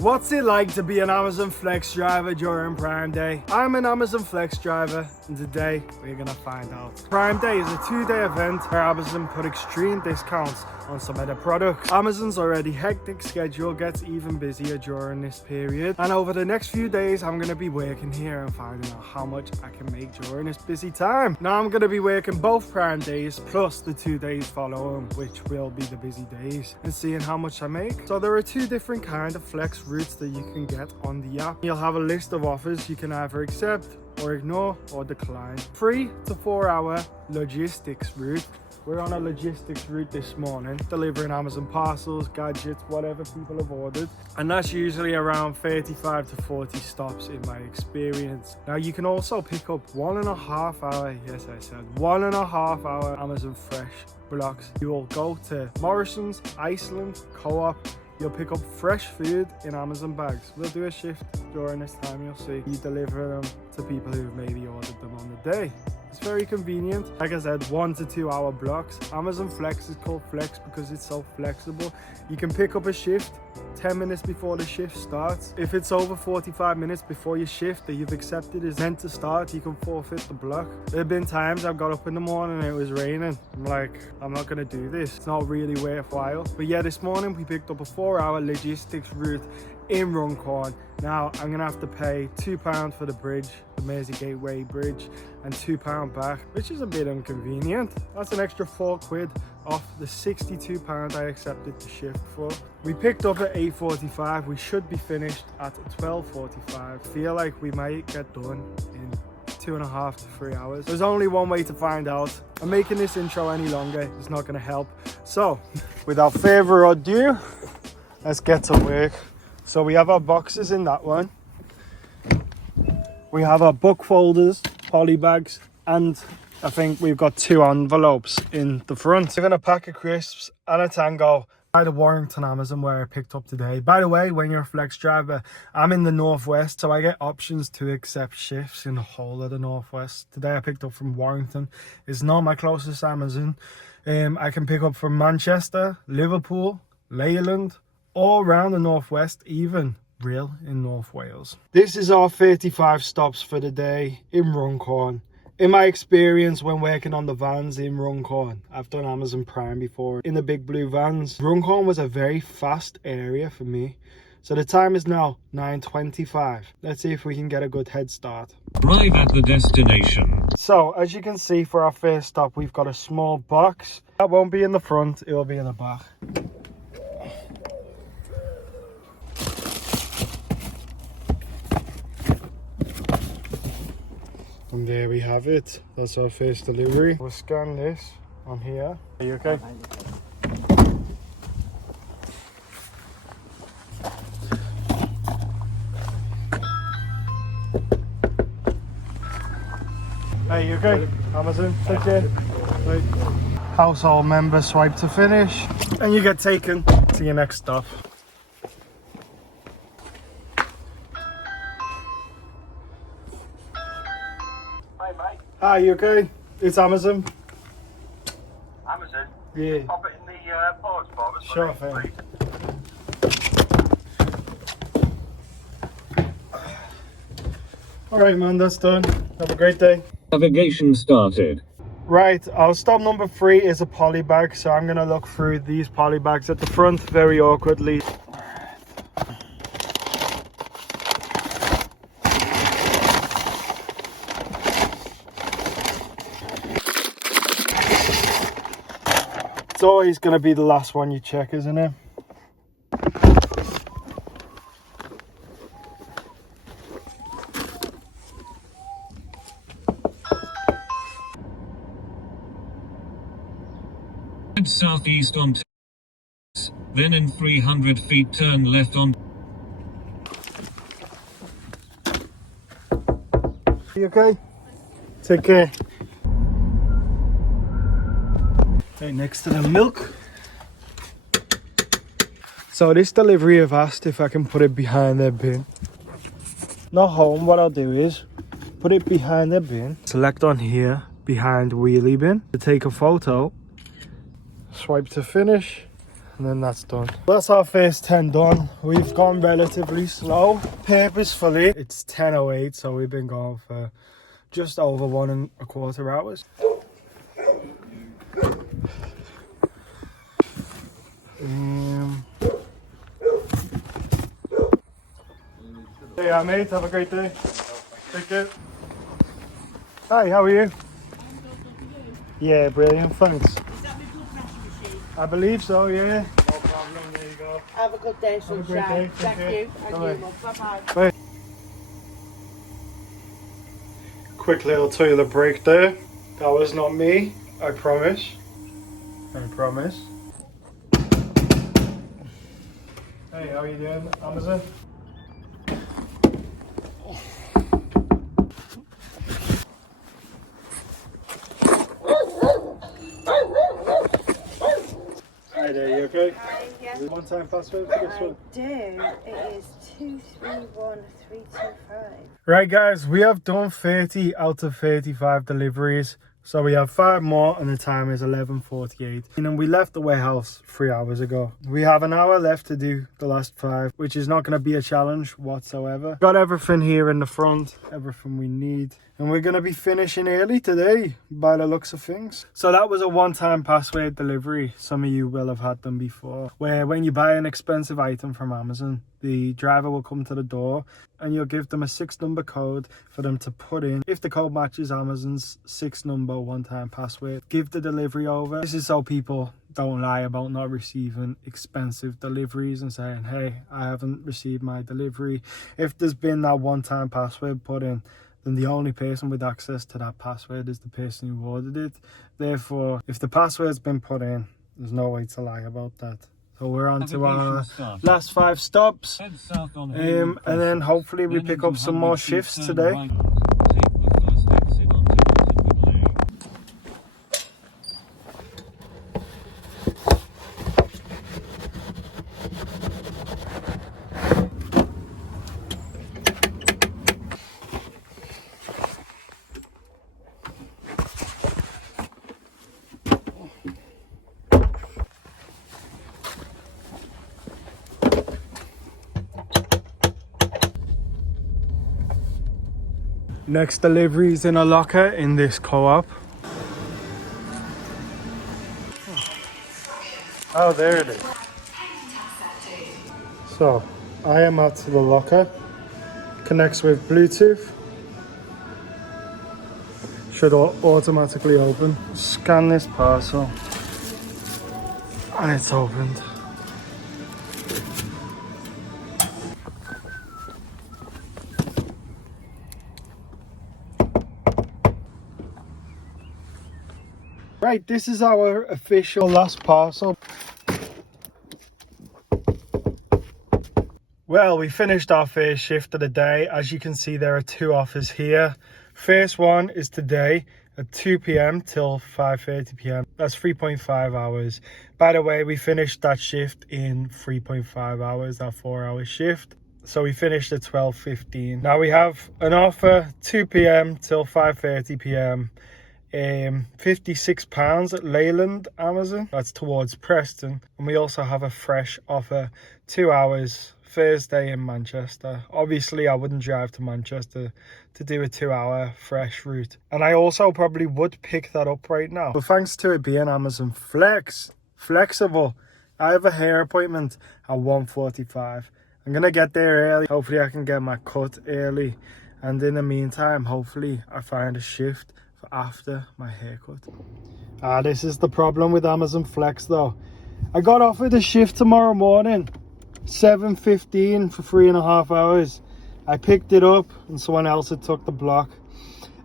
What's it like to be an Amazon Flex driver during Prime Day? I'm an Amazon Flex driver, and today we're gonna find out. Prime Day is a 2-day event where Amazon put extreme discounts on some of their products. Amazon's already hectic schedule gets even busier during this period, and over the next few days I'm gonna be working here and finding out how much I can make during this busy time. Now I'm gonna be working both Prime Days plus the 2 days following, which will be the busy days, and seeing how much I make. So there are two different kind of flex routes that you can get on the app. You'll have a list of offers you can either accept or ignore or decline. 3 to 4 hour logistics route. We're on a logistics route this morning, delivering Amazon parcels, gadgets, whatever people have ordered. And that's usually around 35 to 40 stops in my experience. Now you can also pick up 1.5 hour, yes I said 1.5 hour Amazon Fresh blocks. You will go to Morrison's, Iceland, Co-op. You'll pick up fresh food in Amazon bags. We'll do a shift during this time, you'll see. You deliver them to people who've maybe ordered them on the day. It's very convenient. Like I said, 1 to 2 hour blocks. Amazon Flex is called Flex because it's so flexible. You can pick up a shift 10 minutes before the shift starts. If it's over 45 minutes before your shift that you've accepted is meant to start, you can forfeit the block. There have been times I've got up in the morning and it was raining. I'm like, I'm not gonna do this. It's not really worthwhile. But yeah, this morning we picked up a 4-hour logistics route in Runcorn. Now I'm gonna have to pay £2 for the bridge, the Mersey Gateway Bridge, and £2 back, which is a bit inconvenient. That's an extra £4 off the £62 I accepted the shift for. We picked up at 8:45. We should be finished at 12:45. Feel like we might get done in 2.5 to 3 hours. There's only one way to find out. I'm making this intro any longer, it's not gonna help. So without further ado, let's get to work. So we have our boxes in that one. We have our book folders, poly bags, and I think we've got 2 envelopes in the front. We're gonna pack a crisps and a Tango by the Warrington Amazon where I picked up today. By the way, when you're a flex driver, I'm in the Northwest, so I get options to accept shifts in the whole of the Northwest. Today I picked up from Warrington. It's not my closest Amazon. I can pick up from Manchester, Liverpool, Leyland, all around the Northwest, even Rhyl in North Wales. This is our 35 stops for the day in Runcorn. In my experience when working on the vans in Runcorn, I've done Amazon Prime before in the big blue vans. Runcorn was a very fast area for me. So the time is now 9:25. Let's see if we can get a good head start. Arrive at the destination. So as you can see, for our first stop, we've got a small box. That won't be in the front, it will be in the back. And there we have it. That's our first delivery. We'll scan this on here. Are you okay? Hey, you okay? Amazon, take care. Right. Household member swipe to finish, and you get taken to your next stop. Hi, you okay? It's Amazon. Amazon? Yeah. Pop it in the pause for us. Sure thing. Alright man, that's done. Have a great day. Navigation started. Right, our stop number 3 is a poly bag, so I'm gonna look through these poly bags at the front very awkwardly. It's always going to be the last one you check, isn't it? Head southeast on then in 300 feet turn left on. You okay? Take care. Right next to the milk. So this delivery have asked if I can put it behind their bin. Not home, what I'll do is put it behind their bin. Select on here, behind wheelie bin, to take a photo. Swipe to finish. and then that's done. That's our first 10 done. We've gone relatively slow, purposefully. It's 10:08, so we've been going for just over 1.25 hours. Yeah, mate, have a great day. Take care. Hi, how are you? Yeah, brilliant, thanks. Is that my blood pressure machine? I believe so, yeah. No problem, there you go. Have a good day, Have a great day. sunshine. Thank Take care. you. And Bye-bye. you, love. Bye-bye. Bye. Quick little toilet break there. That was not me, I promise. I promise. Hey, how you doing, Amazon? Hi there, you okay? Hi, yeah. Is it one-time password for this I one? do. It is 231325. Right guys, we have done 30 out of 35 deliveries. So we have 5 more and the time is 11:48. And we left the warehouse 3 hours ago. We have an hour left to do the last 5, which is not going to be a challenge whatsoever. Got everything here in the front, everything we need. And we're going to be finishing early today by the looks of things. So that was a one-time password delivery. Some of you will have had them before. Where when you buy an expensive item from Amazon, the driver will come to the door and you'll give them a 6-number code for them to put in. If the code matches Amazon's 6-number one-time password, give the delivery over. This is so people don't lie about not receiving expensive deliveries and saying, hey, I haven't received my delivery. If there's been that one-time password put in, then the only person with access to that password is the person who ordered it. Therefore, if the password's been put in, there's no way to lie about that. So we're on to our last 5 stops, Head south on and then hopefully we pick up some more shifts today. Take the first exit onto Hampton Lane. Next delivery is in a locker in this co-op. Oh, there it is. So, I am at the locker. Connects with Bluetooth. Should automatically open. Scan this parcel. And it's opened. Right, this is our official last parcel. Well, we finished our first shift of the day. As you can see, there are 2 offers here. First one is today at 2 p.m. till 5:30 p.m. That's 3.5 hours. By the way, we finished that shift in 3.5 hours, that 4-hour shift. So we finished at 12:15. Now we have an offer 2 p.m. till 5:30 p.m. £56 at Leyland Amazon. That's towards Preston. And we also have a fresh offer 2 hours Thursday in Manchester. Obviously I wouldn't drive to Manchester to do a 2-hour fresh route, and I also probably would pick that up right now. But thanks to it being Amazon flexible, I have a hair appointment at 1:45. I'm gonna get there early. Hopefully I can get my cut early, and in the meantime hopefully I find a shift after my haircut. This is the problem with Amazon Flex though. I got offered a shift tomorrow morning, 7:15 for 3.5 hours. I picked it up and someone else had took the block.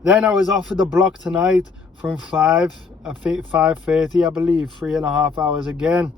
Then I was offered the block tonight from 5:30 I believe, 3.5 hours again.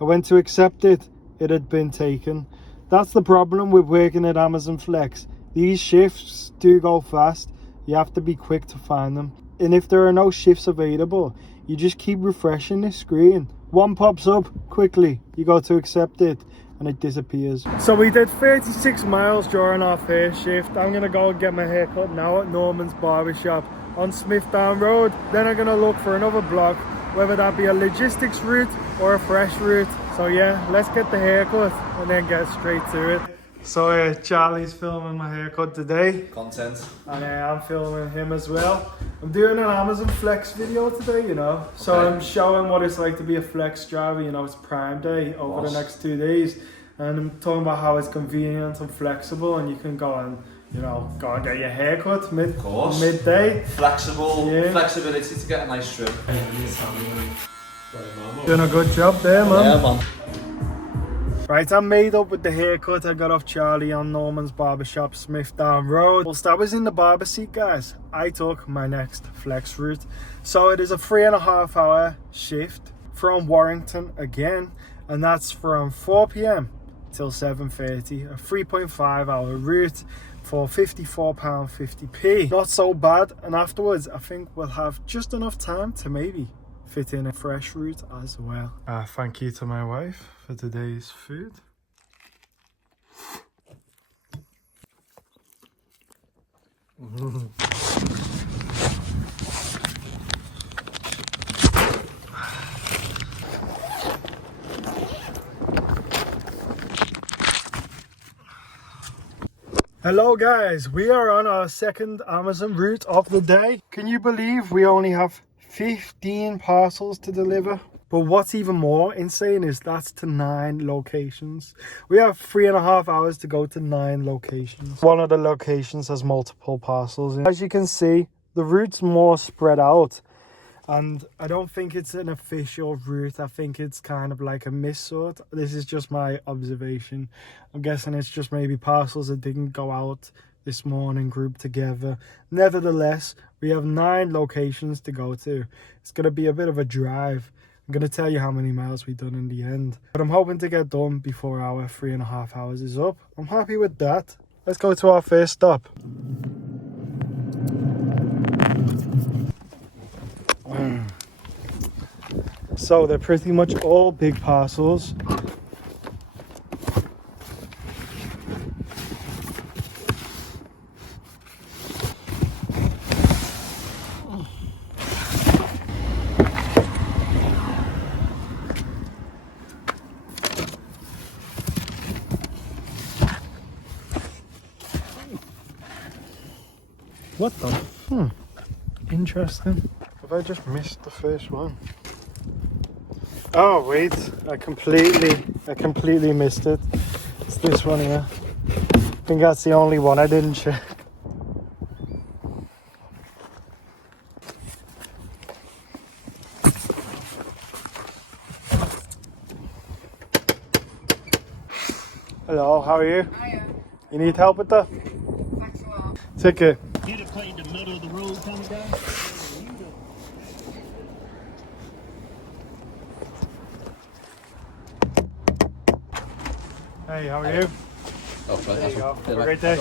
I went to accept it, it had been taken. That's the problem with working at Amazon Flex. These shifts do go fast. You have to be quick to find them. And if there are no shifts available, you just keep refreshing the screen. One pops up quickly, you go to accept it, and it disappears. So we did 36 miles during our first shift. I'm gonna go and get my hair cut now at Norman's Barbershop on Smithdown Road. Then I'm gonna look for another block, whether that be a logistics route or a fresh route. So So yeah, let's get the haircut and then get straight to it. So Charlie's filming my haircut today. Content. And I'm filming him as well. I'm doing an Amazon Flex video today, you know. So Okay. I'm showing what it's like to be a Flex driver, you know, it's Prime Day over the next 2 days. And I'm talking about how it's convenient and flexible and you can go and, you know, go and get your haircut midday. Flexibility to get a nice trim. Doing a good job there, man. Yeah, man. Right, I'm made up with the haircut I got off Charlie on Norman's Barbershop, Smith Down Road. Whilst I was in the barber seat, guys, I took my next Flex route. So it is a 3.5 hour shift from Warrington again, and that's from 4 p.m. till 7:30, a 3.5 hour route for £54.50p. Not so bad, and afterwards I think we'll have just enough time to maybe fit in a fresh route as well. Thank you to my wife for today's food. Hello guys, we are on our second Amazon route of the day. Can you believe we only have 15 parcels to deliver? But what's even more insane is that's to 9 locations. We have 3.5 hours to go to 9 locations. One of the locations has multiple parcels. As you can see, the route's more spread out. And I don't think it's an official route. I think it's kind of like a miss sort. This is just my observation. I'm guessing it's just maybe parcels that didn't go out this morning grouped together. Nevertheless, we have 9 locations to go to. It's going to be a bit of a drive. I'm going to tell you how many miles we've done in the end. But I'm hoping to get done before our 3.5 hours is up. I'm happy with that. Let's go to our first stop. So they're pretty much all big parcels. What the? Interesting. Have I just missed the first one? Oh wait, I completely missed it. It's this one here. I think that's the only one I didn't check. Hello, how are you? Hiya. You need help with that? Thanks a lot. Take it. You to put in the middle of the road coming down? Hey, how are you? Oh, There you go. Have a great day.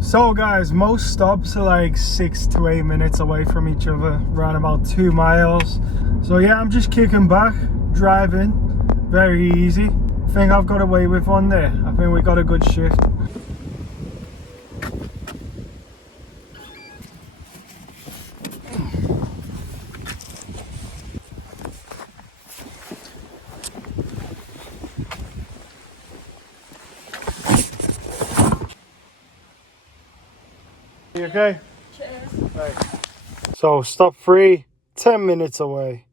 So guys, most stops are like 6 to 8 minutes away from each other, around about 2 miles. So yeah, I'm just kicking back, driving, very easy. I think I've got away with one there. I think we got a good shift. You okay? Cheers. Right. So stop 3, 10 minutes away.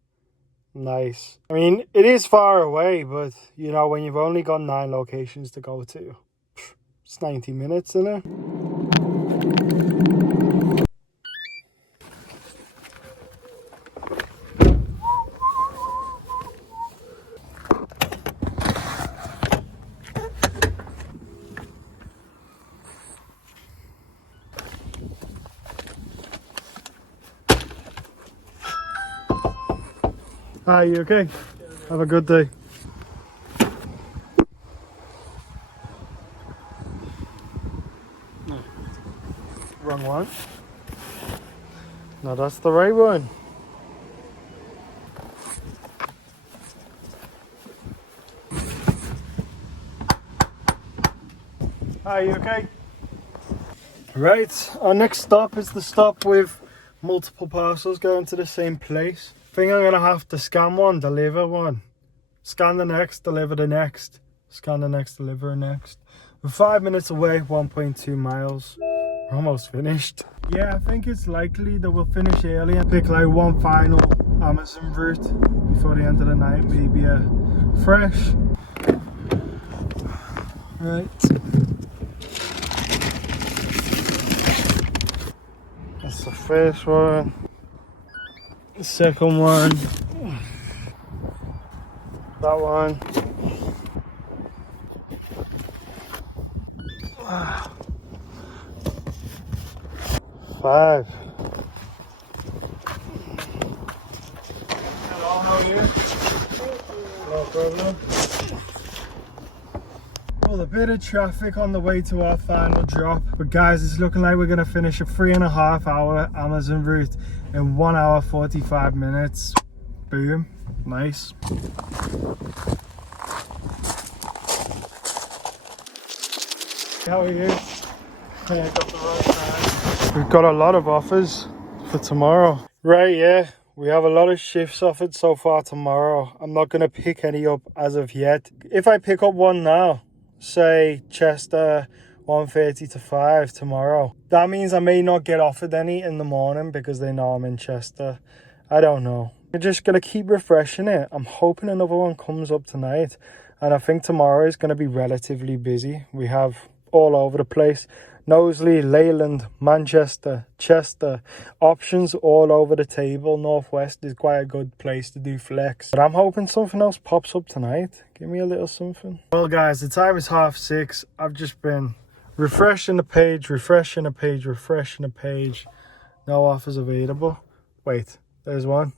Nice. I mean, it is far away, but you know, when you've only got 9 locations to go to, it's 90 minutes, isn't it? Hi, you okay? Have a good day. No. Wrong one. No, that's the right one. Hi, you okay? Right, our next stop is the stop with multiple parcels going to the same place. I think I'm gonna have to scan one, deliver one, Scan the next, deliver the next. Scan the next, deliver the next. We're 5 minutes away, 1.2 miles. We're almost finished. Yeah, I think it's likely that we'll finish early and pick like one final Amazon route before the end of the night. Maybe a fresh. Right. That's the first one. The second one. That one. Five. Hello, how are you? No problem. Well, a bit of traffic on the way to our final drop, but guys, it's looking like we're gonna finish a 3.5 hour Amazon route in 1 hour 45 minutes. Boom, nice. How are you? Yeah, I got the right time. We've got a lot of offers for tomorrow. Right, yeah. We have a lot of shifts offered so far tomorrow. I'm not going to pick any up as of yet. If I pick up one now, say Chester 1:30 to 5 tomorrow, that means I may not get offered any in the morning because they know I'm in Chester. I don't know. We're just going to keep refreshing it. I'm hoping another one comes up tonight. And I think tomorrow is going to be relatively busy. We have all over the place. Knowsley, Leyland, Manchester, Chester, options all over the table. Northwest is quite a good place to do flex. But I'm hoping something else pops up tonight. Give me a little something. Well guys, the time is 6:30. I've just been refreshing the page, refreshing the page, refreshing the page. No offers available. Wait, there's one.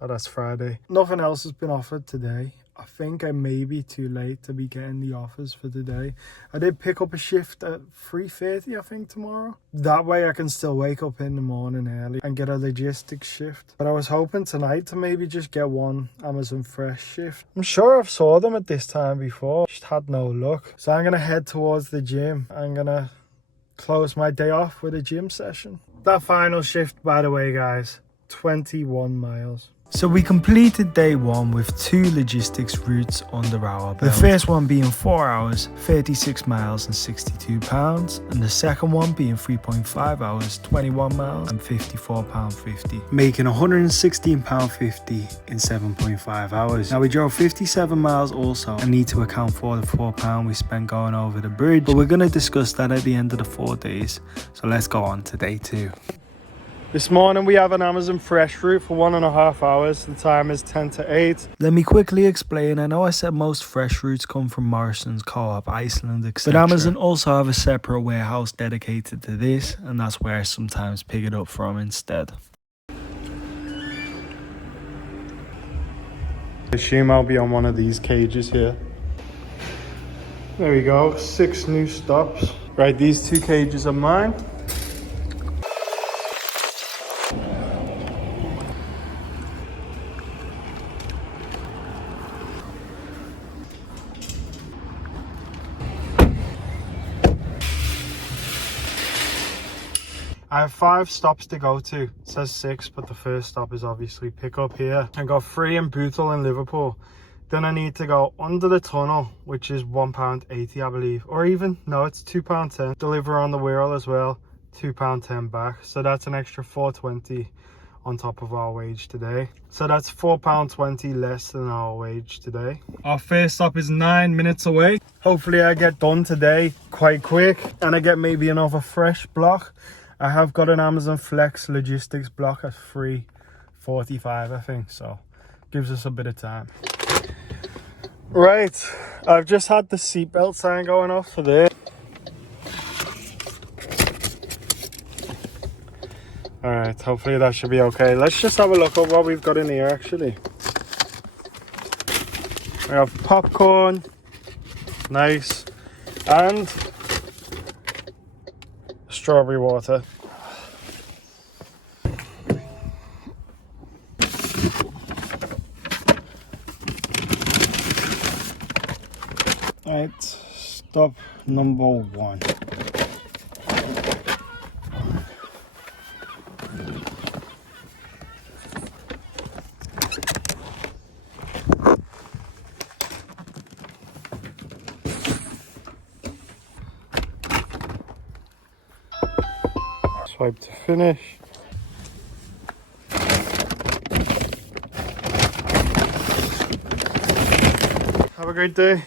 Oh, that's Friday. Nothing else has been offered today. I think I may be too late to be getting the offers for today. I did pick up a shift at 3:30, I think, tomorrow. That way I can still wake up in the morning early and get a logistics shift. But I was hoping tonight to maybe just get one Amazon Fresh shift. I'm sure I've saw them at this time before. Just had no luck. So I'm going to head towards the gym. I'm going to close my day off with a gym session. That final shift, by the way, guys, 21 miles. So we completed day one with 2 logistics routes under our belt. The first one being 4 hours, 36 miles and 62 pounds, and the second one being 3.5 hours, 21 miles and 54 pound 50, making 116 pound 50 in 7.5 hours. Now we drove 57 miles also and need to account for the £4 we spent going over the bridge, but we're going to discuss that at the end of the 4 days. So let's go on to day 2. This morning we have an Amazon Fresh route for 1.5 hours. The time is 10 to 8. Let me quickly explain. I know I said most fresh routes come from Morrison's, Co-op, Iceland, etc. But Amazon also have a separate warehouse dedicated to this, and that's where I sometimes pick it up from instead. I assume I'll be on one of these cages here. There we go, 6 new stops. Right, these 2 cages are mine. I have 5 stops to go to. It says 6, but the first stop is obviously pick up here. I got 3 in Bootle in Liverpool. Then I need to go under the tunnel, which is £1.80, I believe. Or even, no, it's £2.10. Deliver on the Wirral as well, £2.10 back. So that's an extra £4.20 on top of our wage today. So that's £4.20 less than our wage today. Our first stop is 9 minutes away. Hopefully I get done today quite quick and I get maybe another fresh block. I have got an Amazon Flex logistics block at 3:45, I think, so gives us a bit of time. Right, I've just had the seatbelt sign going off for there. Alright, hopefully that should be okay. Let's just have a look at what we've got in here actually. We have popcorn, nice, and strawberry water. Right, stop number 1. Swipe to finish. Have a great day.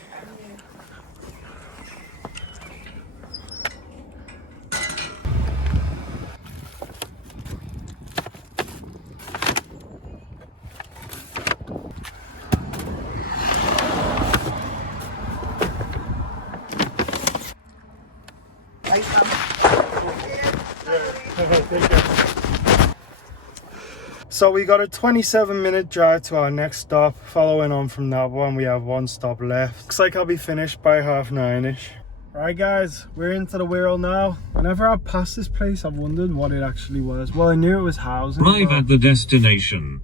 So we got a 27-minute drive to our next stop. Following on from that one, we have one stop left. Looks like I'll be finished by 9:30ish. Right guys, we're into the Wirral now. Whenever I passed this place, I've wondered what it actually was. Well, I knew it was housing. Arrive at the destination.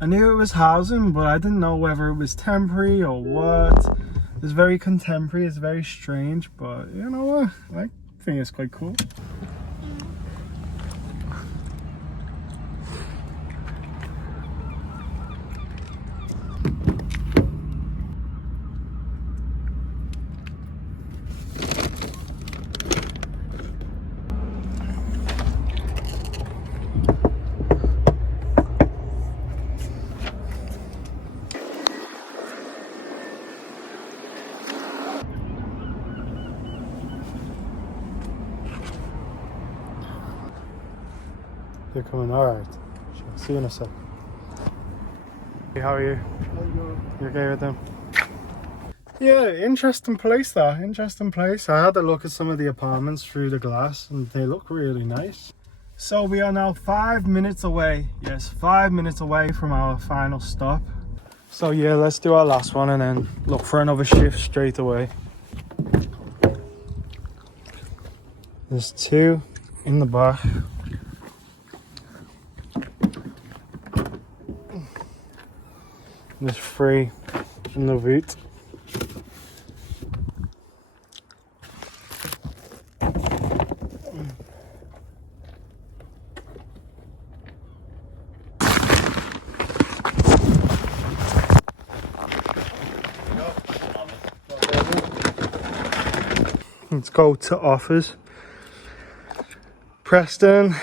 I knew it was housing, but I didn't know whether it was temporary or what. It's very contemporary, it's very strange, but you know what? I think it's quite cool. You're coming, alright. See you in a sec. Hey, how are you? You okay with them? Yeah, interesting place that, interesting place. I had a look at some of the apartments through the glass and they look really nice. So we are now 5 minutes away. Yes, 5 minutes away from our final stop. So yeah, let's do our last one and then look for another shift straight away. There's 2 in the back. There's 3 in the boot. Let's go to offers. Preston.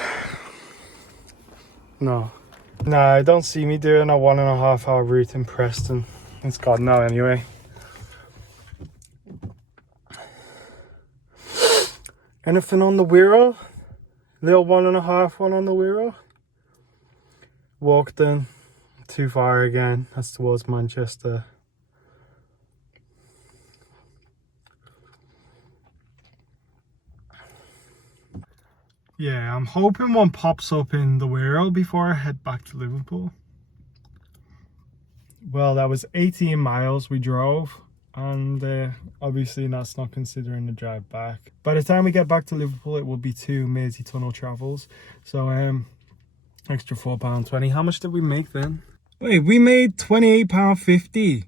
No, I don't see me doing a 1.5 hour route in Preston. It's God no anyway. Anything on the Wirral? Little 1.5 one on the Wirral. Walked in. Too far again. That's towards Manchester. Yeah, I'm hoping one pops up in the Wirral before I head back to Liverpool. Well, that was 18 miles we drove, and obviously that's not considering the drive back. By the time we get back to Liverpool, it will be 2 Mersey Tunnel travels. So extra £4.20. How much did we make then? Wait, we made £28.50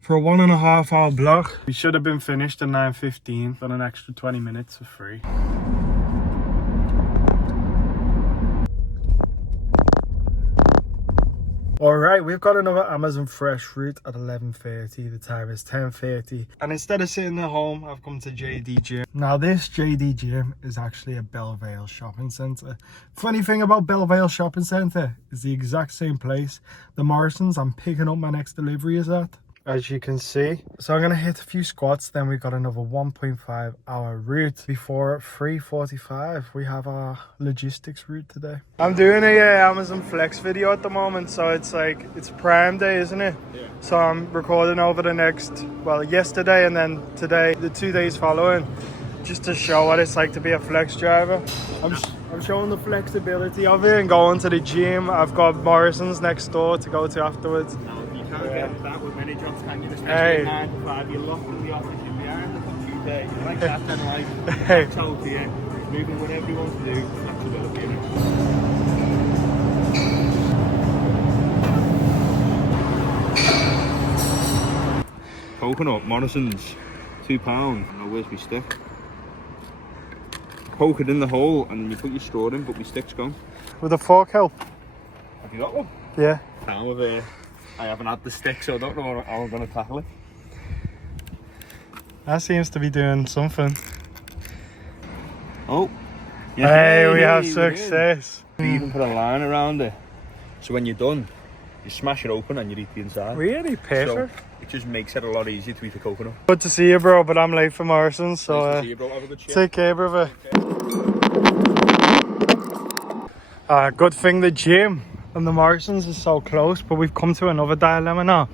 for a 1.5 hour block. We should have been finished at 9:15, but an extra 20 minutes for free. Alright, we've got another Amazon Fresh route at 11:30. The time is 10:30. And instead of sitting at home, I've come to JD Gym. Now this JD Gym is actually a Belle Vale shopping centre. Funny thing about Belle Vale shopping centre is the exact same place the Morrisons I'm picking up my next delivery is at, as you can see. So I'm going to hit a few squats, then we've got another 1.5 hour route. Before 3:45 we have our logistics route today. I'm doing a Amazon Flex video at the moment, so it's like, it's Prime Day, isn't it? Yeah. So I'm recording over the next, well, yesterday and then today, the 2 days following, just to show what it's like to be a Flex driver. I'm showing the flexibility of it and going to the gym. I've got Morrison's next door to go to afterwards. You can't get that with many jobs, can you? Especially 9 to 5, you're locked in the office, you're behind the computer, you're like that, then like, Hey. told to you, moving whatever you want to do, flexibility in it. Coconut, Morrison's, £2. Now where's my stick? Poke it in the hole and then you put your straw in, but my stick's gone. With a fork help? Have you got one? Yeah. Down with it. I haven't had the stick, so I don't know how I'm going to tackle it. That seems to be doing something. Oh, Hey, we have we're in. success. We even put a line around it. So when you're done, you smash it open and you eat the inside. Really perfect. So it just makes it a lot easier to eat the coconut. Good to see you, bro, but I'm late for Morrison's, so Nice to see you, bro. Have a good shift. take care, brother. Good thing the gym and the Morrison's is so close, but we've come to another dilemma now.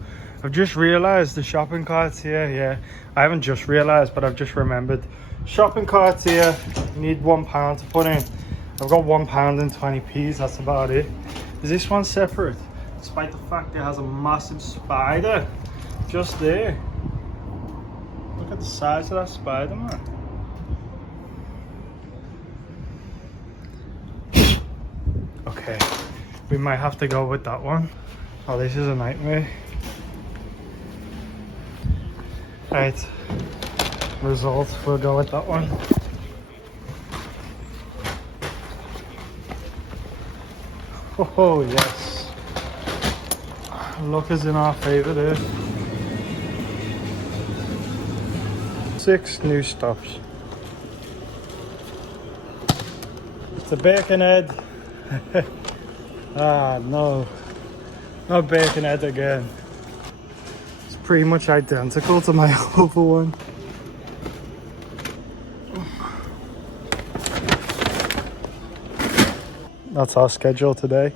I've just realised the shopping cart's here. Yeah, I haven't just realised, but I've just remembered. Shopping cart's here. You need £1 to put in. I've got £1 and 20p. That's about it. Is this one separate? Despite the fact it has a massive spider just there. Look at the size of that spider, man. Okay, we might have to go with that one. Oh, this is a nightmare. Right, results, we'll go with that one. Oh yes, luck is in our favour there. 6 new stops. It's the Birkenhead. Ah no, not Birkenhead again. It's pretty much identical to my other one. That's our schedule today.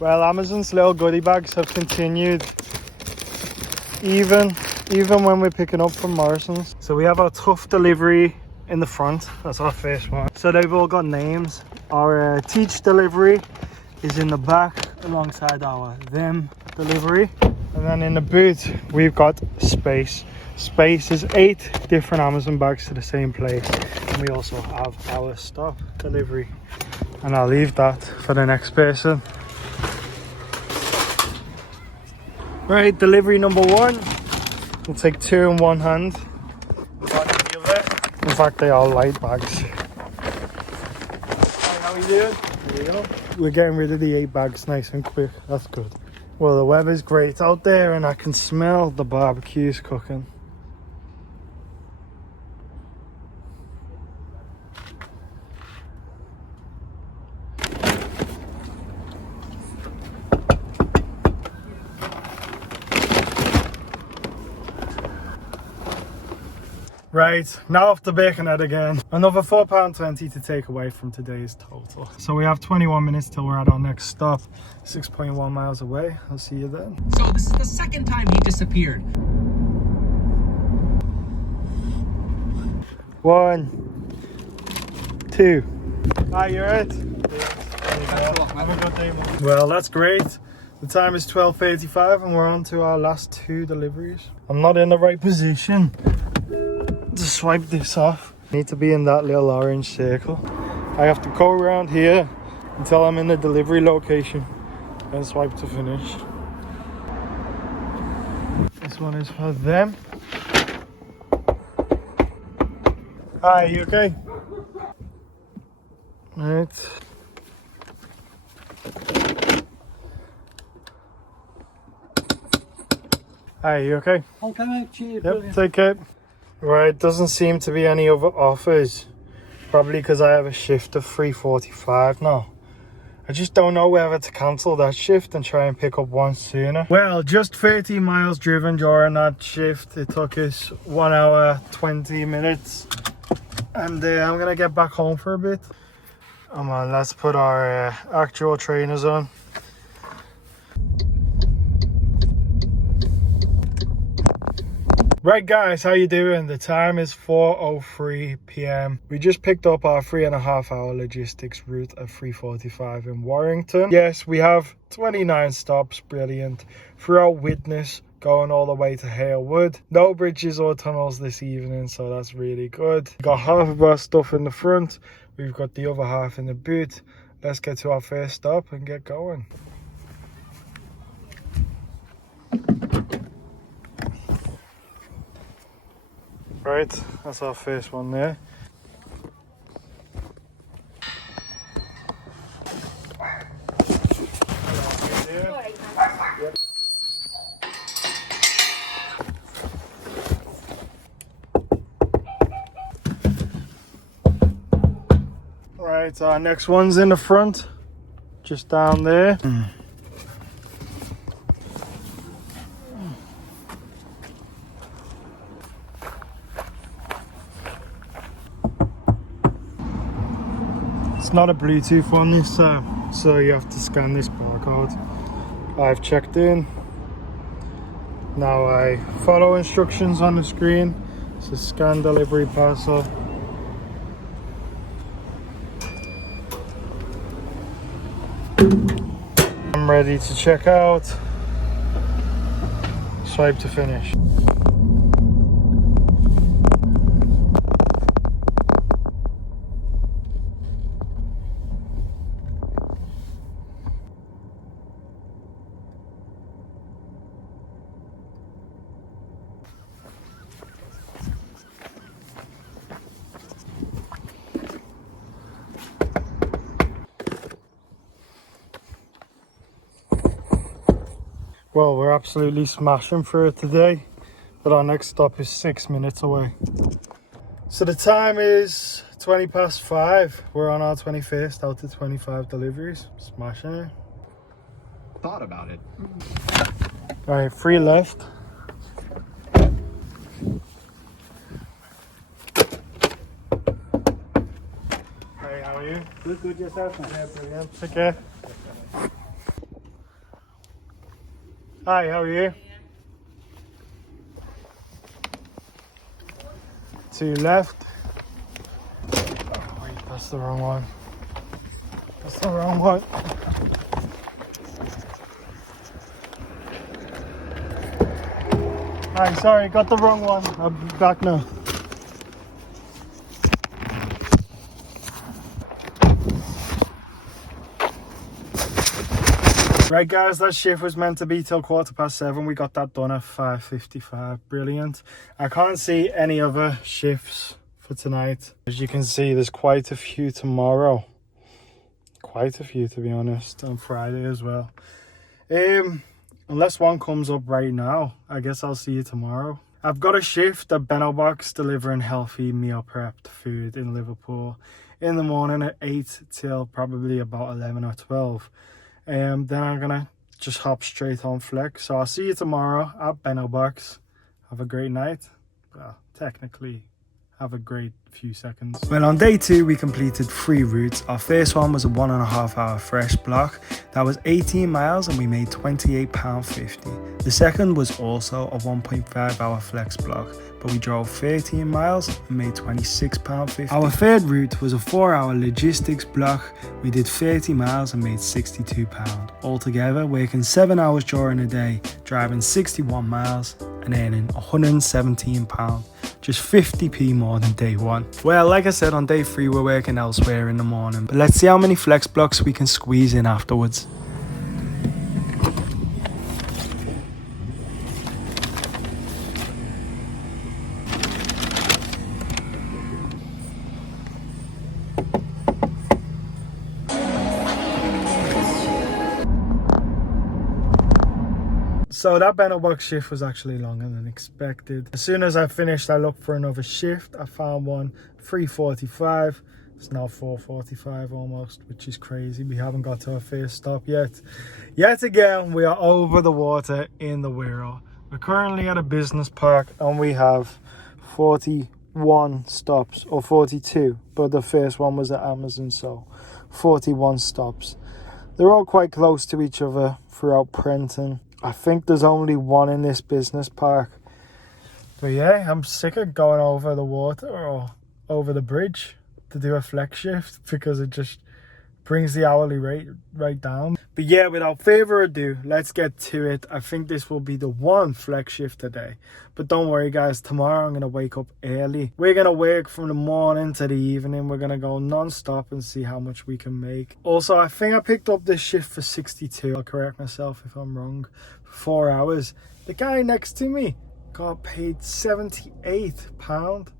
Well, Amazon's little goodie bags have continued even when we're picking up from Morrison's. So we have our tough delivery in the front. That's our first one. So they've all got names. Our teach delivery is in the back alongside our them delivery. And then in the boot, we've got space. Space is 8 different Amazon bags to the same place. And we also have our stop delivery. And I'll leave that for the next person. Right, delivery number 1. We'll take 2 in one hand. In fact, they are light bags. Hi, how are you doing? There you go. We're getting rid of the 8 bags nice and quick. That's good. Well, the weather's great out there and I can smell the barbecues cooking. Right, now off the Birkenhead again. Another £4.20 to take away from today's total. So we have 21 minutes till we're at our next stop. 6.1 miles away. I'll see you then. So this is the second time he disappeared. 1, 2. Hi, you alright? Have a good day, man. Well, that's great. The time is 12:35 and we're on to our last 2 deliveries. I'm not in the right position to swipe this off. I need to be in that little orange circle. I have to go around here until I'm in the delivery location and swipe to finish. This one is for them. Hi, you okay? Right. Hi, you okay? Okay, mate. Cheers. Yep, take care. Right, doesn't seem to be any other offers. Probably because I have a shift of 3:45 now. I just don't know whether to cancel that shift and try and pick up one sooner. Well, just 30 miles driven during that shift. It took us 1 hour, 20 minutes. And I'm going to get back home for a bit. Come on, let's put our actual trainers on. Right guys, how you doing? The time is 4:03 p.m. We just picked up our 3.5 hour logistics route at 3:45 in Warrington. Yes, we have 29 stops, brilliant. Throughout Widnes, going all the way to Halewood. No bridges or tunnels this evening, so that's really good. We've got half of our stuff in the front. We've got the other half in the boot. Let's get to our first stop and get going. Right, that's our first one there. Right, our next one's in the front, just down there. It's not a Bluetooth one this time, so you have to scan this barcode. I've checked in. Now I follow instructions on the screen. So scan delivery parcel. I'm ready to check out. Swipe to finish. Well, we're absolutely smashing through it today, but our next stop is 6 minutes away. So the time is 20 past 5. We're on our 21st out of 25 deliveries. Smashing it. Thought about it. All right, 3 left. Hey, how are you? Good yourself, man. Yeah, brilliant. Okay. Hi, how are you? 2 left. Oh, wait, that's the wrong one. That's the wrong one. Hi, sorry, got the wrong one. I'll be back now. Right guys, that shift was meant to be till 7:15. We got that done at 5:55. Brilliant. I can't see any other shifts for tonight. As you can see, there's quite a few tomorrow. Quite a few, to be honest, on Friday as well. Unless one comes up right now, I guess I'll see you tomorrow. I've got a shift at Benno Box delivering healthy meal prepped food in Liverpool in the morning at 8 till probably about 11 or 12. Then I'm gonna just hop straight on Flex. So I'll see you tomorrow at Benno Box. Have a great night. Well, technically, have a great few seconds. Well, on day 2, we completed 3 routes. Our first one was a 1.5 hour fresh block. That was 18 miles and we made £28.50. The second was also a 1.5 hour flex block, but we drove 13 miles and made £26.50. Our third route was a 4 hour logistics block. We did 30 miles and made £62. Altogether, working 7 hours during the day, driving 61 miles and earning £117. Just 50p more than day 1. Well, like I said, on day 3 we're working elsewhere in the morning, but let's see how many flex blocks we can squeeze in afterwards. So that Benno Box shift was actually longer than expected. As soon as I finished, I looked for another shift. I found one 3:45. It's now 4:45 almost, which is crazy. We haven't got to our first stop yet. Yet again, we are over the water in the Wirral. We're currently at a business park and we have 41 stops, or 42, but the first one was at Amazon, so 41 stops. They're all quite close to each other throughout Prenton. I think there's only one in this business park. But yeah, I'm sick of going over the water or over the bridge to do a flex shift because it just brings the hourly rate right down. But yeah, without further ado, let's get to it. I think this will be the one flex shift today. But don't worry guys, tomorrow I'm going to wake up early. We're going to work from the morning to the evening. We're going to go non-stop and see how much we can make. Also, I think I picked up this shift for 62. I'll correct myself if I'm wrong. 4 hours. The guy next to me got paid £78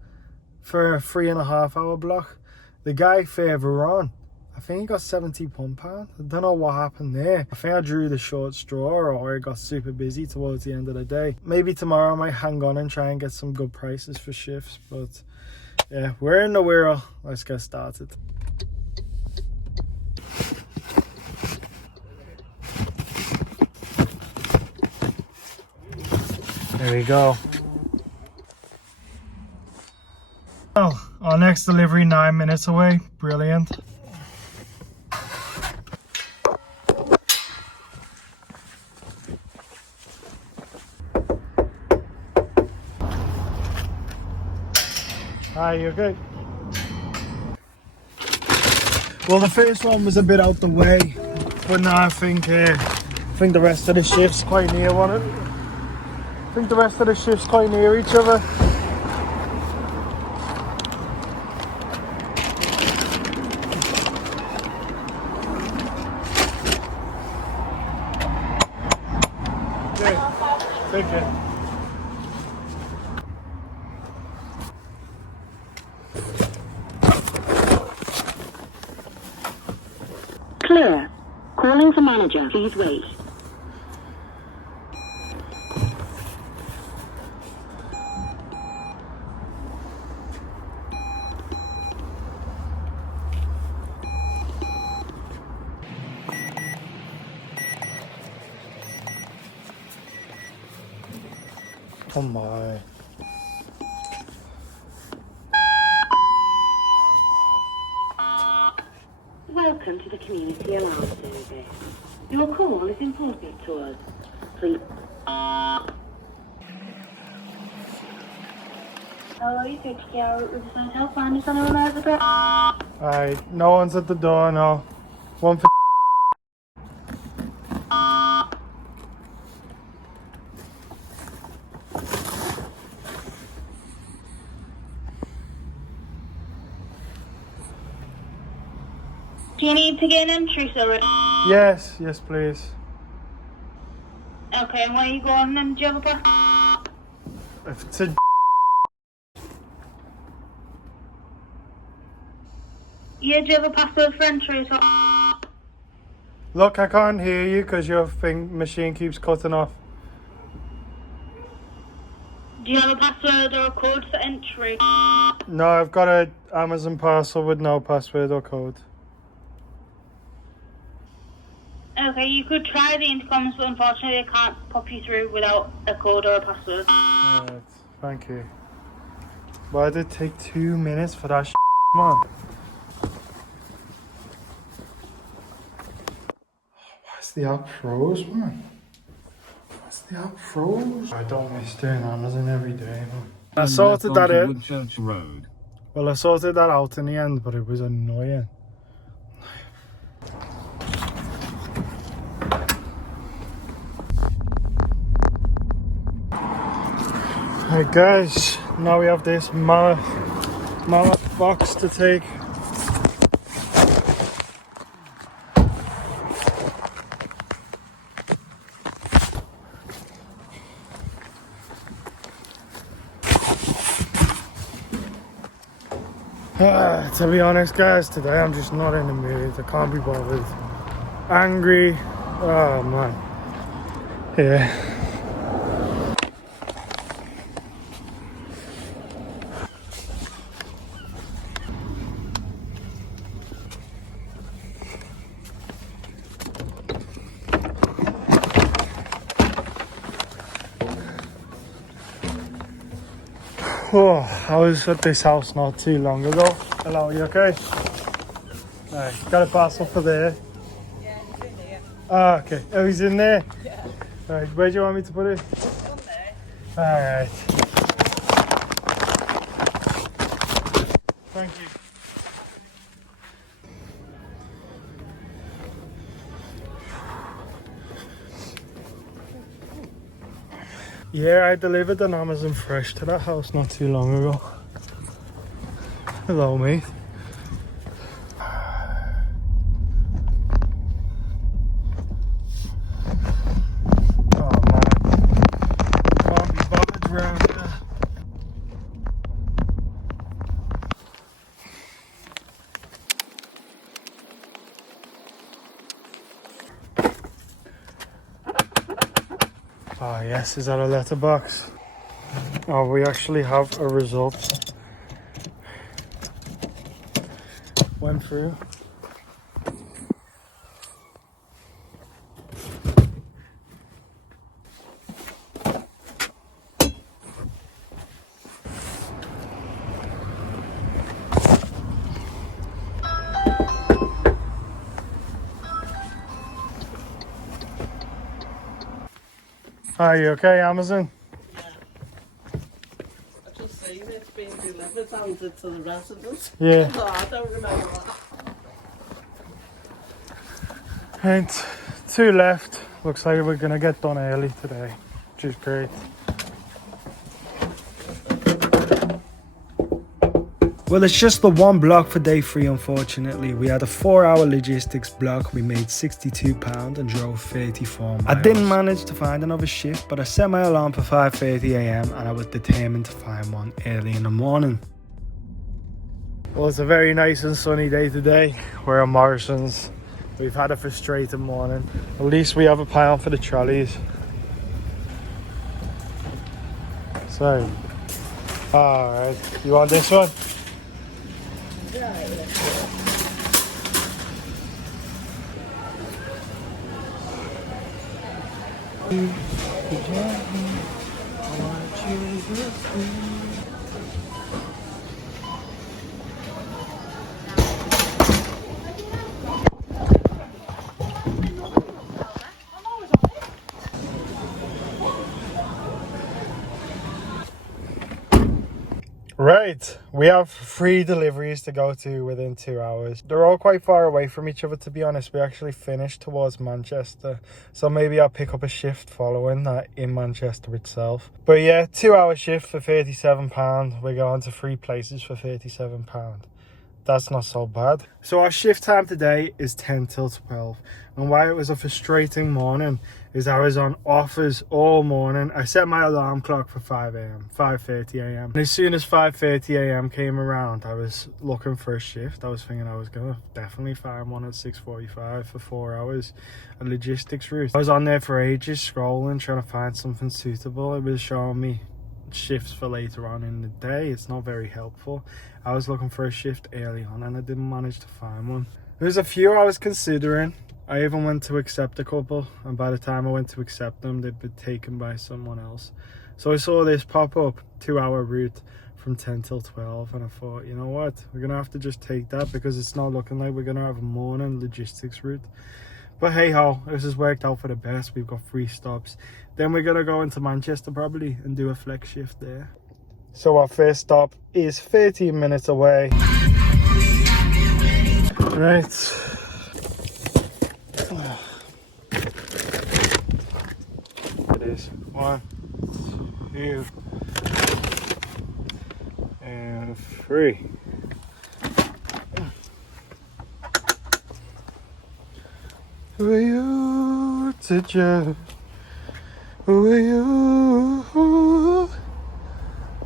for a 3.5 hour block. The guy further on, I think he got £71. I don't know what happened there. I think I drew the short straw or it got super busy towards the end of the day. Maybe tomorrow I might hang on and try and get some good prices for shifts. But yeah, we're in the Wirral. Let's get started. There you go. Well, our next delivery 9 minutes away. Brilliant. Hi, you're good. Well, the first one was a bit out the way, but now I think the rest of the shift's quite near one. I think the rest of the shift's quite near each other. Okay, take care. Clear. Calling for manager. Please wait. Oh my. Welcome to the Community Alarm Service. Your call is important to us. Please. Hello, you could get out with the telephone. Is anyone over there? Alright, no one's at the door, no. One for Do you need to get an entry, sorry? Yes, please. Okay, and where are you going then? Do you have a pass? If it's a Yeah, do you have a password for entry? So Look, I can't hear you because your machine keeps cutting off. do you have a password or a code for entry? No, I've got a Amazon parcel with no password or code. Okay, you could try the intercoms, but unfortunately I can't pop you through without a code or a password. Alright, thank you. Why did it take 2 minutes for that Come on. Why's the app froze, man? Why's the app froze? I don't miss doing Amazon every day, man. I sorted that out. Woodchurch Road. Well, I sorted that out in the end, but it was annoying. Hey guys, now we have this mammoth box to take. To be honest guys, today I'm just not in the mood. I can't be bothered. Angry. Oh man. Yeah. Oh, I was at this house not too long ago. Hello, you okay? Alright, got a parcel for there. Yeah, he's in there. Ah, okay. Oh, he's in there? Yeah. Alright, where do you want me to put it? On there. Alright. Thank you. Yeah, I delivered an Amazon Fresh to that house not too long ago. Hello, mate. Oh man, can't be bothered around here. Ah yes, is that a letterbox? Oh, we actually have a result. Went through. Are you okay, Amazon? I've just seen it's being delivered handed to the residents. Yeah. No, I don't remember that. And 2 left. Looks like we're gonna get done early today, which is great. Well, it's just the one block for day 3, unfortunately. We had a 4-hour logistics block. We made £62 and drove 34 miles. I didn't manage to find another shift, but I set my alarm for 5:30 a.m. and I was determined to find one early in the morning. Well, it's a very nice and sunny day today. We're at Morrison's. We've had a frustrating morning. At least we have a pile for the trolleys. So, alright, you want this one? Right, we have 3 deliveries to go to within 2 hours. They're all quite far away from each other, to be honest. We actually finished towards Manchester, so maybe I'll pick up a shift following that in Manchester itself. But yeah, 2-hour shift for £37. We're going to 3 places for £37. That's not so bad. So our shift time today is 10 till 12. And why it was a frustrating morning is I was on offers all morning. I set my alarm clock for 5 a.m, 5:30 a.m. And as soon as 5:30 a.m. came around, I was looking for a shift. I was thinking I was gonna definitely find one at 6:45 for 4 hours, a logistics route. I was on there for ages scrolling, trying to find something suitable. It was showing me shifts for later on in the day. It's not very helpful. I was looking for a shift early on and I didn't manage to find one. There's a few I was considering. I even went to accept a couple, and by the time I went to accept them, they'd been taken by someone else. So I saw this pop up, 2-hour route from 10 till 12, and I thought, you know what, we're gonna have to just take that because it's not looking like we're gonna have a morning logistics route. But hey ho, this has worked out for the best. We've got 3 stops. Then we're gonna go into Manchester probably and do a flex shift there. So our first stop is 13 minutes away. Right. It is 1, 2, and 3. Who are you to judge? Who are you?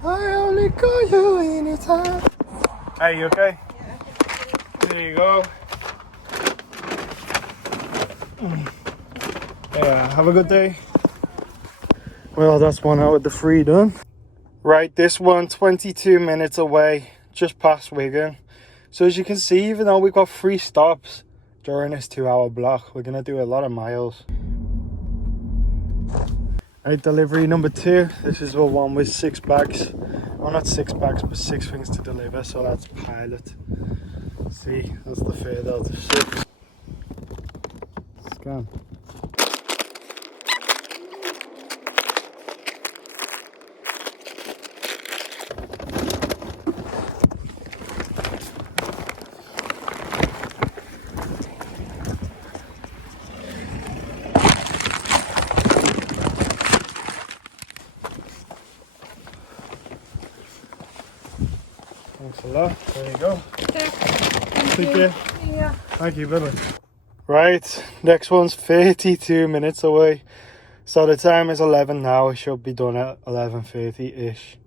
I only call you anytime. Hey, you okay? Yeah. There you go. Yeah, have a good day. Well, that's 1 out of the 3 done. Right, this one 22 minutes away, just past Wigan. So as you can see, even though we've got 3 stops during this 2-hour block, we're gonna do a lot of miles. Right, delivery number 2. This is the one with 6 bags. Well, not 6 bags, but 6 things to deliver. So that's pilot. See, that's the third out of 6. Scan. Thanks a lot. There you go. Thank you. Yeah. Thank you, Billy. Right, next one's 32 minutes away. So the time is 11 now. It should be done at 11:30-ish.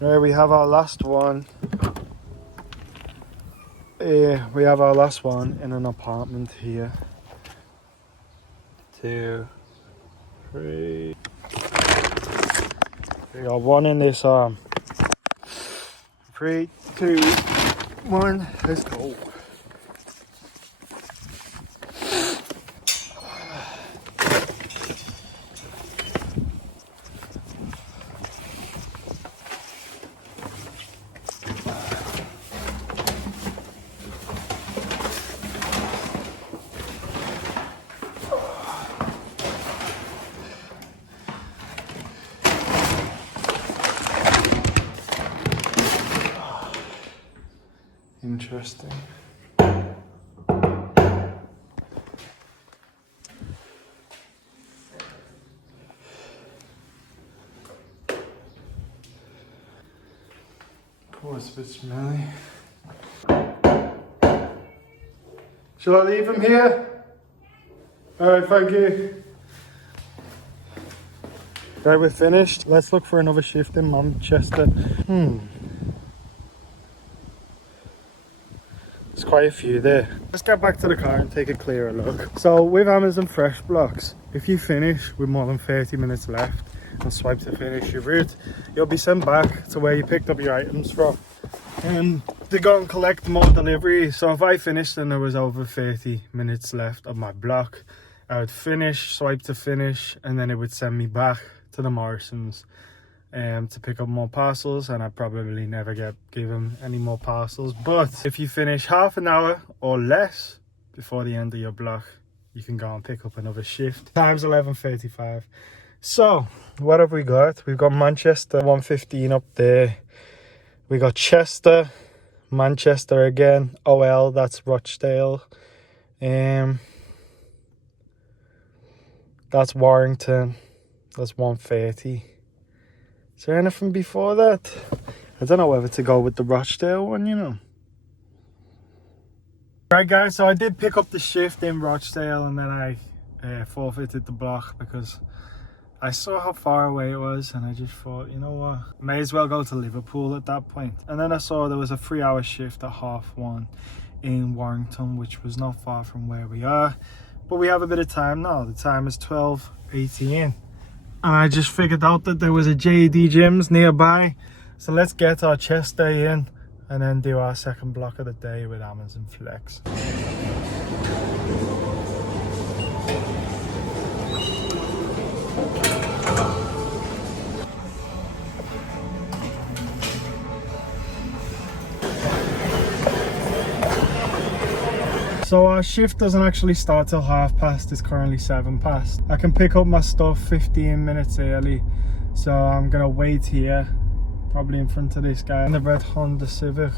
Right, we have our last one. We have our last one in an apartment here. 2, 3. We got one in this arm. 3, 2, 1, let's go. Interesting. Oh, it's a bit smelly. Shall I leave him here? Alright, thank you. Right, we're finished. Let's look for another shift in Manchester. There's quite a few there. Let's get back to the car and take a clearer look. So with Amazon Fresh blocks, if you finish with more than 30 minutes left and swipe to finish your route, you'll be sent back to where you picked up your items from. And they go and collect more deliveries. So if I finished and there was over 30 minutes left of my block, I would finish, swipe to finish, and then it would send me back to the Morrisons to pick up more parcels, and I'd probably never get given any more parcels. But if you finish half an hour or less before the end of your block, you can go and pick up another shift. Time's 11:35. So what have we got? We've got Manchester 115 up there. We got Chester, Manchester again, OL, that's Rochdale. That's Warrington, that's 130. Is there anything before that? I don't know whether to go with the Rochdale one, you know. Right guys, so I did pick up the shift in Rochdale, and then I forfeited the block because I saw how far away it was, and I just thought, you know what, may as well go to Liverpool at that point. And then I saw there was a 3-hour shift at 1:30 in Warrington, which was not far from where we are. But we have a bit of time now. The time is 12:18. And I just figured out that there was a JD Gyms nearby. So let's get our chest day in and then do our second block of the day with Amazon Flex. So our shift doesn't actually start till past. It's currently 7 past. I can pick up my stuff 15 minutes early. So I'm gonna wait here, probably in front of this guy in the red Honda Civic.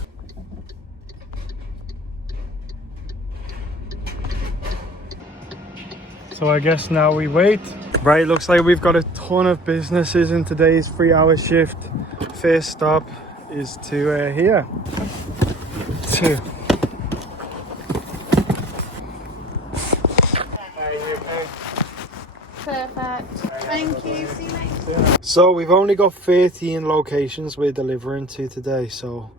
So I guess now we wait. Right, looks like we've got a ton of businesses in today's 3-hour shift. First stop is to here. Perfect. Thank you. See you later. So we've only got 13 locations we're delivering to today. So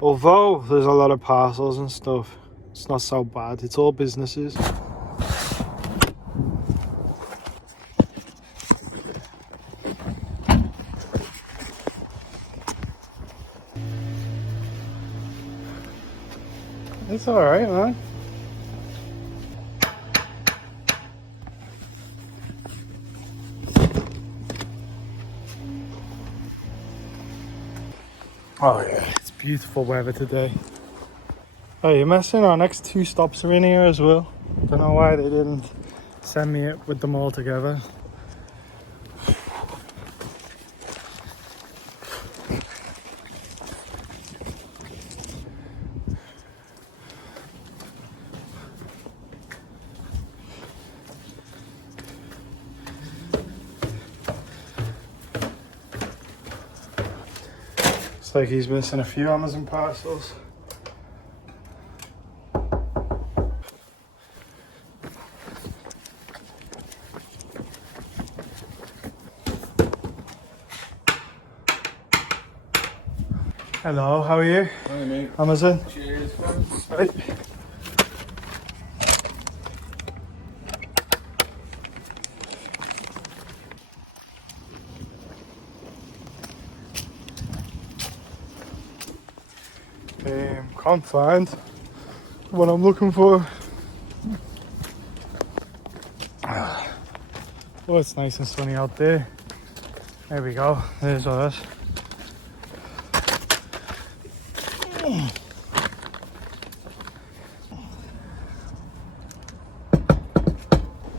although there's a lot of parcels and stuff, it's not so bad. It's all businesses. It's all right, man. Oh yeah, it's beautiful weather today. Oh, you're messing. Our next 2 stops are in here as well. Don't know why they didn't send me it with them all together. Looks like he's missing a few Amazon parcels. Hello, how are you? Hi mate. Amazon? Cheers. Right. Can't find what I'm looking for. Oh, it's nice and sunny out there. There we go. There's ours.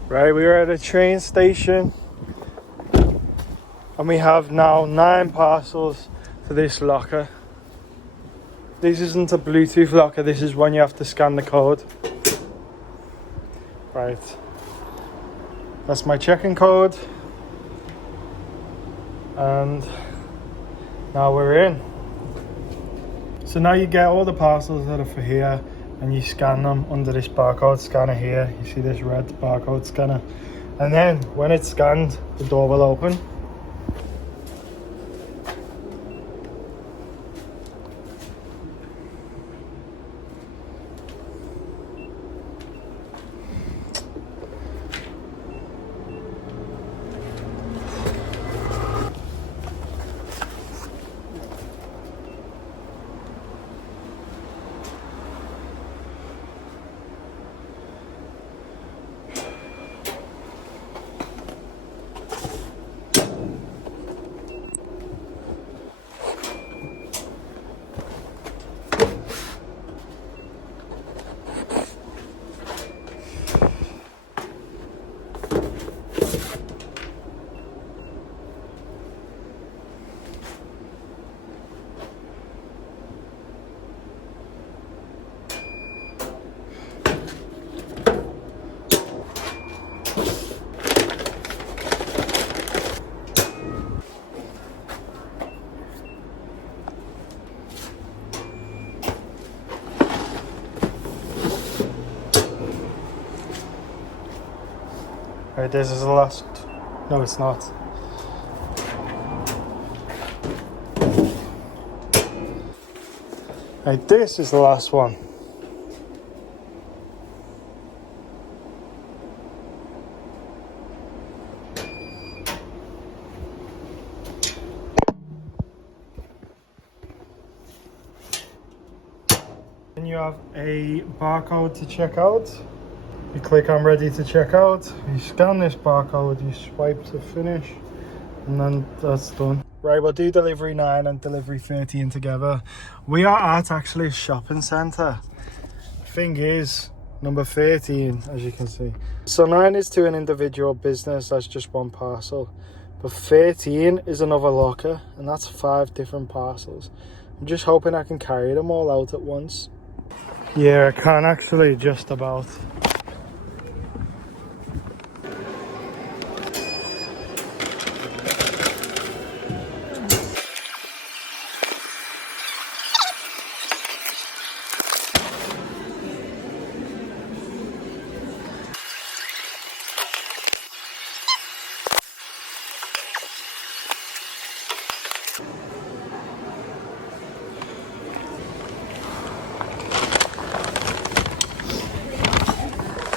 Right, we are at a train station and we have now 9 parcels for this locker. This isn't a Bluetooth locker, this is when you have to scan the code. Right. That's my check-in code. And now we're in. So now you get all the parcels that are for here and you scan them under this barcode scanner here. You see this red barcode scanner. And then when it's scanned, the door will open. Right, this is the last. No, it's not. Right, this is the last one. Then you have a barcode to check out. You click on ready to check out, you scan this barcode, you swipe to finish, and then that's done. Right, we'll do delivery 9 and delivery 13 together. We are at actually a shopping centre. Thing is, number 13, as you can see. So 9 is to an individual business, that's just one parcel. But 13 is another locker, and that's 5 different parcels. I'm just hoping I can carry them all out at once. Yeah, I can actually, just about.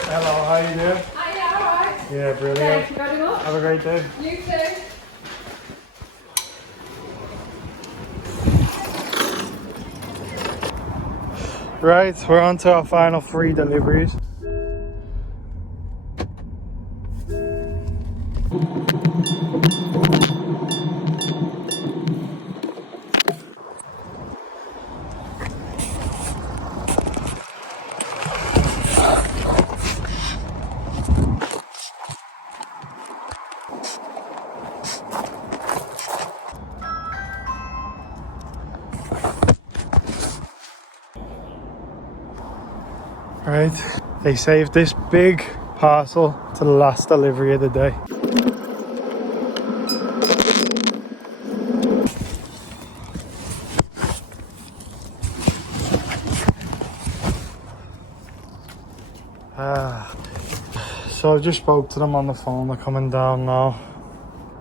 Hello, how you doing? Hi, alright. Yeah, brilliant. Thanks very much. Have a great day. You too. Right, we're on to our final 3 deliveries. Right, they saved this big parcel to the last delivery of the day. So I just spoke to them on the phone, they're coming down now.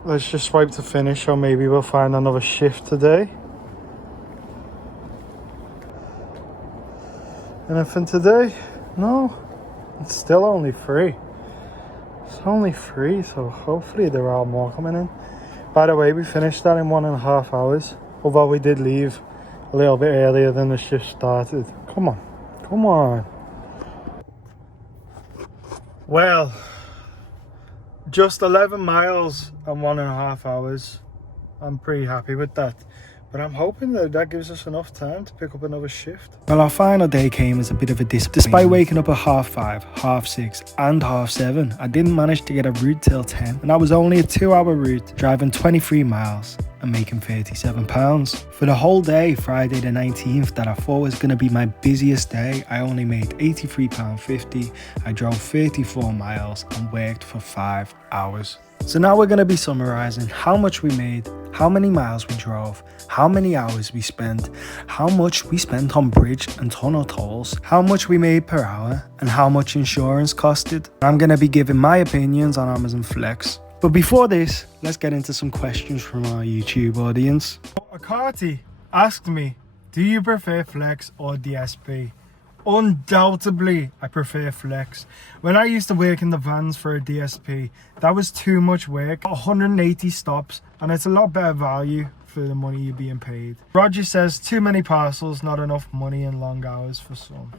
Let's just swipe to finish, or maybe we'll find another shift today. Anything today? No, it's still only 3. It's only 3, so hopefully there are more coming in. By the way, we finished that in 1.5 hours, although we did leave a little bit earlier than the shift started. Come on, come on. Well, just 11 miles and 1.5 hours. I'm pretty happy with that. But I'm hoping that gives us enough time to pick up another shift. Well, our final day came as a bit of a disappointment. Despite waking up at 5:30, 6:30 and 7:30, I didn't manage to get a route till 10. And that was only a 2-hour route, driving 23 miles. and making £37. For the whole day, Friday the 19th, that I thought was going to be my busiest day, I only made £83.50. I drove 34 miles and worked for 5 hours. So now we're going to be summarizing how much we made, how many miles we drove, how many hours we spent, how much we spent on bridge and tunnel tolls, how much we made per hour, and how much insurance costed. I'm going to be giving my opinions on Amazon Flex. But before this, let's get into some questions from our YouTube audience. Akati asked me, do you prefer Flex or DSP? Undoubtedly, I prefer Flex. When I used to work in the vans for a DSP, that was too much work. 180 stops, and it's a lot better value for the money you're being paid. Roger says, too many parcels, not enough money and long hours for some.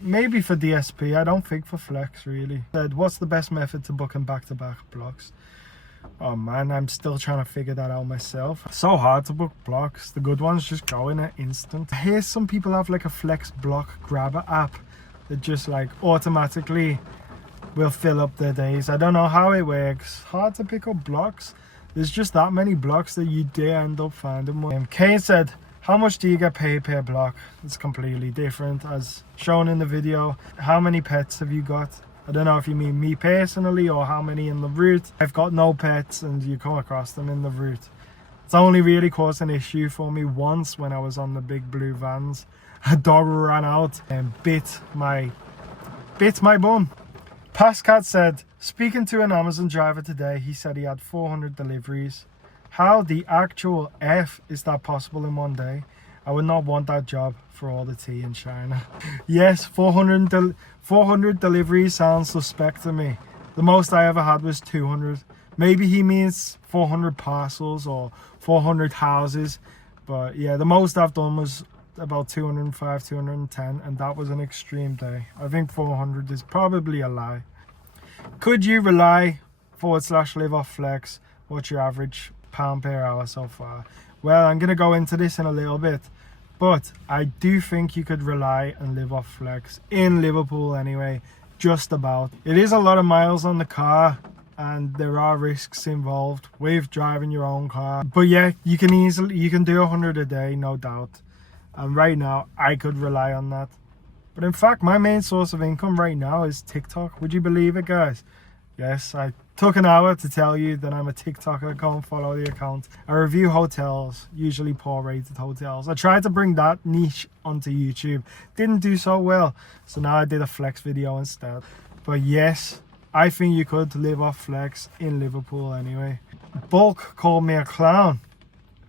Maybe for DSP, I don't think for Flex really. Said, what's the best method to booking back-to-back blocks? Oh man, I'm still trying to figure that out myself. So hard to book blocks. The good ones just go in an instant. I hear some people have like a Flex block grabber app that just like automatically will fill up their days. I don't know how it works. Hard to pick up blocks. There's just that many blocks that you do end up finding one. Kane said, how much do you get paid per block? It's completely different as shown in the video. How many pets have you got? I don't know if you mean me personally or how many in the route. I've got no pets and you come across them in the route. It's only really caused an issue for me once when I was on the big blue vans. A dog ran out and bit my bum. Pascat said, speaking to an Amazon driver today, he said he had 400 deliveries. How the actual F is that possible in one day? I would not want that job for all the tea in China. Yes, 400 deliveries sounds suspect to me. The most I ever had was 200. Maybe he means 400 parcels or 400 houses. But yeah, the most I've done was about 205, 210, and that was an extreme day. I think 400 is probably a lie. Could you rely /live off Flex? What's your average pound per hour so far? Well, I'm going to go into this in a little bit, but I do think you could rely and live off Flex in Liverpool anyway, just about. It is a lot of miles on the car and there are risks involved with driving your own car. But yeah, you can do 100 a day, no doubt. And right now, I could rely on that. But in fact, my main source of income right now is TikTok. Would you believe it, guys? Yes, I took an hour to tell you that I'm a TikToker. Go and follow the account. I review hotels, usually poor rated hotels. I tried to bring that niche onto YouTube. Didn't do so well. So now I did a Flex video instead. But yes, I think you could live off Flex in Liverpool anyway. Bulk called me a clown.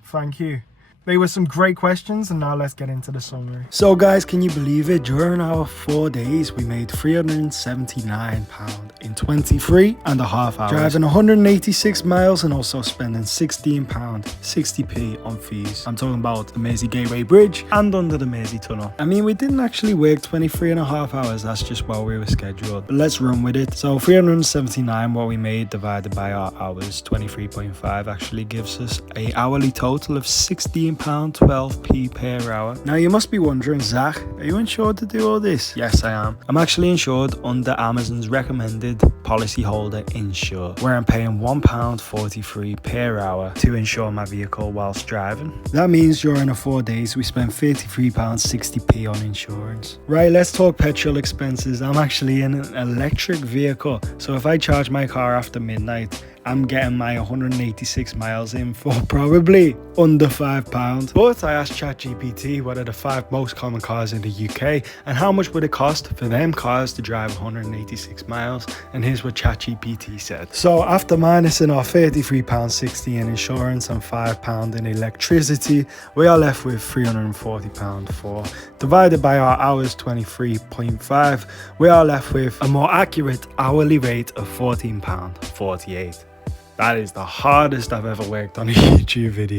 Thank you. They were some great questions, and now let's get into the summary. So guys, can you believe it? During our 4 days, we made £379 in 23.5 hours. Driving 186 miles and also spending £16, 60p on fees. I'm talking about the Mersey Gateway Bridge and under the Mersey Tunnel. I mean, we didn't actually work 23.5 hours. That's just what we were scheduled. But let's run with it. So 379, what we made divided by our hours, 23.5 actually gives us a hourly total of £16.12p per hour. Now you must be wondering, Zach, are you insured to do all this? Yes, I am. I'm actually insured under Amazon's recommended policyholder insure, where I'm paying £1.43 per hour to insure my vehicle whilst driving. That means during the 4 days we spent £33.60p on insurance. Right, let's talk petrol expenses. I'm actually in an electric vehicle, so if I charge my car after midnight, I'm getting my 186 miles in for probably under £5. But I asked ChatGPT what are the 5 most common cars in the UK and how much would it cost for them cars to drive 186 miles, and here's what ChatGPT said. So after minusing our £33.60 in insurance and £5 in electricity, we are left with £340.04. Divided by our hours, 23.5, we are left with a more accurate hourly rate of £14.48. That is the hardest I've ever worked on a YouTube video.